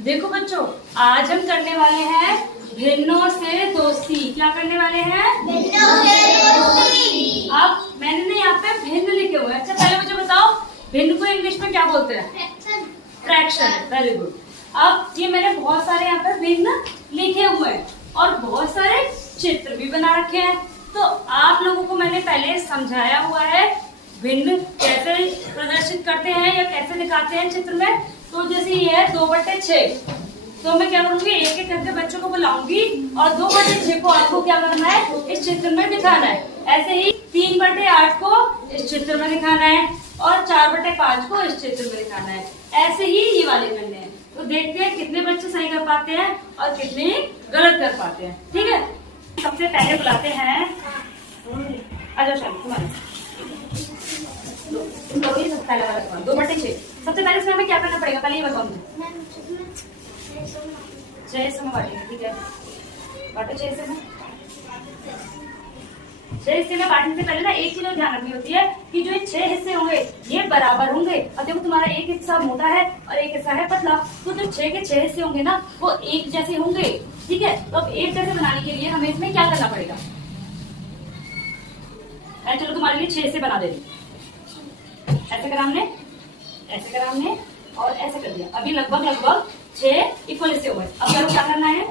देखो बच्चों, आज हम करने वाले हैं भिन्नों से दोस्ती। क्या करने वाले हैं? भिन्नों से दोस्ती। अब मैंने ना यहाँ पे भिन्न लिखे हुए हैं। अच्छा पहले मुझे बताओ, भिन्न को इंग्लिश में क्या बोलते हैं? फ्रैक्शन। Very good. अब ये मैंने बहुत सारे यहाँ पे भिन्न लिखे हुए हैं और बहुत सारे चित्र भी बना रखे हैं। तो आप लोगों को मैंने पहले समझाया हुआ है भिन्न कैसे प्रदर्शित करते हैं या कैसे दिखाते हैं चित्र में। तो जैसे ये है 2/6, तो मैं क्या करूंगी, एक एक करके बच्चों को बुलाऊंगी और 2/6 को आपको क्या करना है, इस चित्र में दिखाना है। ऐसे ही 3/8 को इस चित्र में दिखाना है और 4/5 को इस चित्र में दिखाना है। ऐसे ही ये वाले करने हैं। तो देखते हैं कितने बच्चे सही कर पाते हैं और कितने गलत कर पाते हैं। ठीक है, सबसे पहले बुलाते हैं, अच्छा चलो तुम्हारे 2/6। सबसे पहले इसमें हमें क्या करना पड़ेगा, पहले ये बताओ मुझे। 6 हिस्सों में बांटेंगे। ठीक है, बांटो 6 हिस्से में। 6 हिस्से में बांटने से पहले ना एक चीज ध्यान रखनी होती है कि जो 6 हिस्से होंगे ये बराबर होंगे। और देखो तुम्हारा एक हिस्सा मोटा है और एक हिस्सा है पतला, तो जो 6 के 6 हिस्से होंगे ना वो एक जैसे होंगे। ठीक है, तो अब एक जैसे बनाने के लिए हमें इसमें क्या करना पड़ेगा। चलो तुम्हारे लिए 6 हिस्से बना दे रही। ऐसे करा हमने, ऐसे करा हमने और ऐसे कर दिया। अभी लगभग 6 इक्वल हिस्से हुए। अब क्या करना है,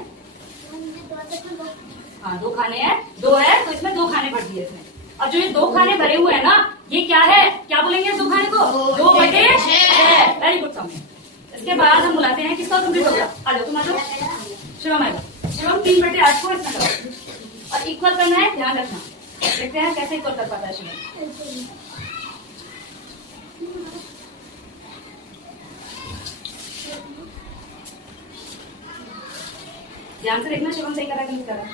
हाँ 2 खाने हैं, 2 है तो इसमें 2 खाने भर दिए इसमें। अब जो ये 2 खाने भरे हुए हैं ना, ये क्या है, क्या बोलेंगे 2 खाने को? 2/6। वेरी गुड समझे। इसके बाद हम बुलाते हैं किसका, कंप्लीट हो गया। आ जाओ तुम, आ जाओ। शिवम आएगा। शिवम 3/8 को इसमें करो और इक्वल करना है, ध्यान रखना। देखते हैं कैसे इक्वल कर पाता है शिवम। ध्यान से देखना शिवम सही कर रहा है कि नहीं कर रहा।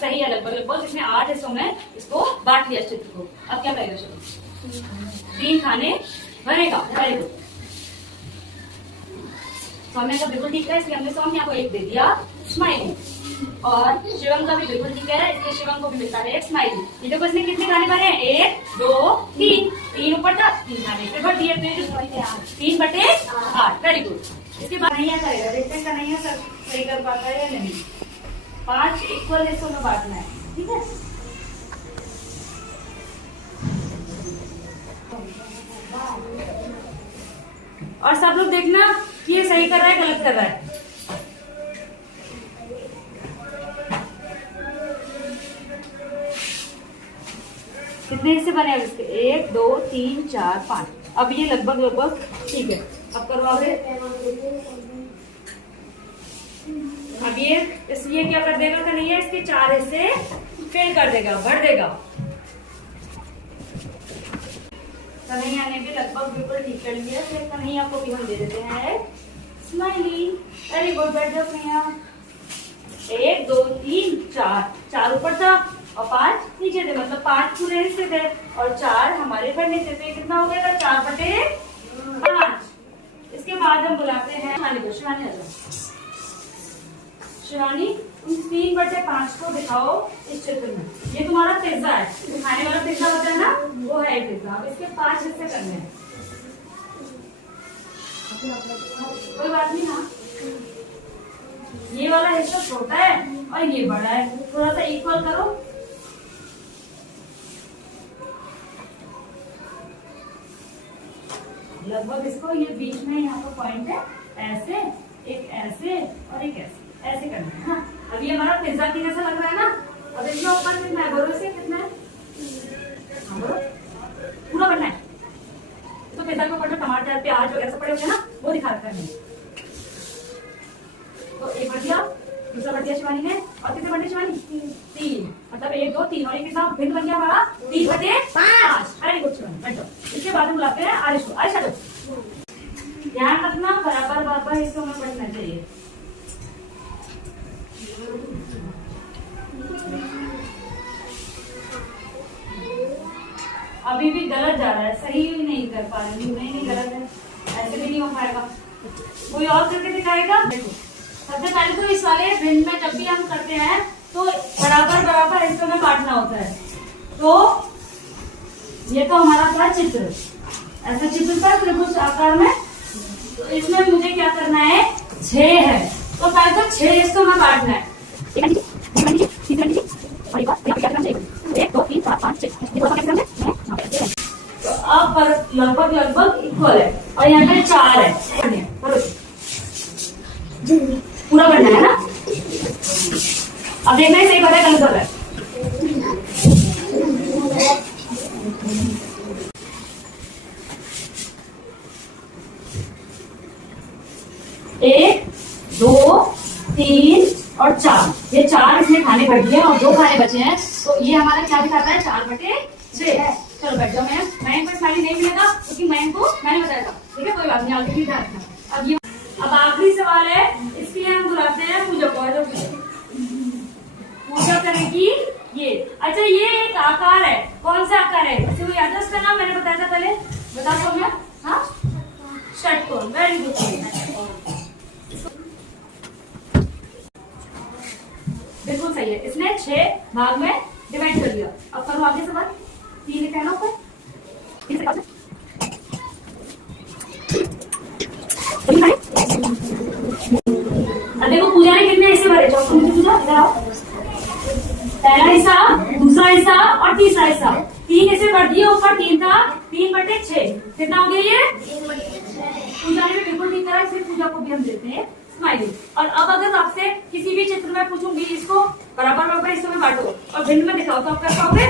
सही है, लगभग इसमें 8 हिस्सों में इसको बांट लिया चित्र को। अब क्या करेगा शिवम? 3 खाने भरेगा। Very good. सौम्य का बिल्कुल ठीक है, इसलिए हमने सौम्या को 1 दे दिया स्माइली, और शिवम का भी बिल्कुल ठीक है, इसलिए शिवम को भी मिलता है 1 स्माइली। ये देखो इसने कितने खाने भरे हैं, 1 2 3 ऊपर था, 3 खाने पे भर दिए, 3/8। Very good. इसके बाद नहीं करेगा, देखते हैं नहीं सही कर पाता है या नहीं। 5 इक्वल हिस्सों में बांटना है। ठीक है, और सब लोग देखना कि ये सही कर रहा है गलत कर रहा है। कितने हिस्से बने हैं इसके, 1 2 3 4 5। अब ये लगभग ठीक है। अब करो आगे। अब ये क्या कर देगा कि नहीं है, इसके 4 हिस्से फिल कर देगा, भर देगा। कन्हैया ने भी लगभग बिल्कुल ठीक कर लिया, तो कन्हैया को भी हम दे देते हैं स्माइली। Very good. बैठ जाओ कन्हैया। 1 2 3 4 ऊपर था और 5 नीचे थे, मतलब 5 पूरे हिस्से थे और 4 हमारे भरने थे। तो कितना हो गया, 4/5। इसके बाद हम बुलाते हैं शिवानी को। शिवानी आ जाओ। शिवानी तुम 3/5 को दिखाओ इस चित्र में। ये तुम्हारा पिज्जा है, तो खाने वाला पिज्जा होता है ना, वो है पिज्जा। अब इसके 5 हिस्से करने हैं। कोई बात नहीं ना, ये वाला हिस्सा छोटा है और ये बड़ा है, थोड़ा सा इक्वल करो। लगभग इसको ये बीच में यहाँ पर पॉइंट है, ऐसे एक ऐसे और एक ऐसे करना है। हाँ, अब ये हमारा पिज्जा की जैसा लग रहा है ना। अब इसमें ऊपर कितना है, भरो से कितना है, हाँ भरो, पूरा बनना है। तो पिज्जा के ऊपर जो टमाटर प्याज वगैरह सब पड़े होते हैं ना, वो दिखा रखा है। तो एक बढ़ दिया, दूसरा बढ़ दिया शिवानी ने, और कितने बढ़े शिवानी? 3, मतलब 1 2 3 और एक कितना भिन्न बन गया हमारा 3/5। वेरी गुड शिवानी, बैठो। इसके बाद हम बुलाते हैं आरिश को। आरिश आ जाओ। ध्यान रखना बराबर हिस्सों में बढ़ना चाहिए। अभी भी गलत जा रहा है, सही भी नहीं कर पा रही हूँ। नहीं गलत है, ऐसे भी नहीं हो पाएगा। कोई और करके दिखाएगा। देखो सबसे पहले तो इस वाले भिन्न में जब भी हम करते हैं तो बराबर हिस्सों में बांटना होता है। तो ये तो हमारा था चित्र, ऐसा चित्र था त्रिभुज आकार में। तो इसमें मुझे क्या करना है, 6 है, तो पहले तो 6 इसको मैं बांटना है। 1 2 3 4 5 6 तो अब पर लगभग इक्वल है और यहाँ पे 4 है। पूरा बढ़ना है ना। अब देखना है सही पता है गलत है। एक 2 3 और 4, ये 4 इसमें खाने बढ़ गए और 2 खाने बचे हैं, तो ये हमारा क्या दिखाता है, 4/6। चलो बैठ जाओ मैम। मैम को स्माइली नहीं मिलेगा क्योंकि मैम को मैंने बताया था, ठीक है, कोई बात नहीं, आगे भी ध्यान रखना। अब आखिरी सवाल है, इसके लिए हम बुलाते हैं पूजा को। पूजा करेगी ये। अच्छा, ये एक आकार है, कौन सा आकार है, इसे वो याद है, उसका नाम मैंने बताया था पहले, बता दो मैं। हाँ, षटकोण, वेरी गुड। बिल्कुल सही है, इसने 6 भाग में डिवाइड कर दिया। अब करो आगे सवाल। 3 लिखा है ना ऊपर, देखो पूजा ने कितने हिस्से भरे, पूजा इधर आओ। पहला हिस्सा, दूसरा हिस्सा और तीसरा हिस्सा, 3 हिस्से भर दिए। ऊपर 3 था, 3/6 कितना हो गया ये? पूजा ने भी बिल्कुल ठीक करा, इसलिए पूजा को भी हम देते हैं स्माइली। और अब अगर आपसे किसी भी चित्र में पूछूंगी, इसको बराबर हिस्सों में बांटो और भिन्न में दिखाओ, तो आप कर पाओगे?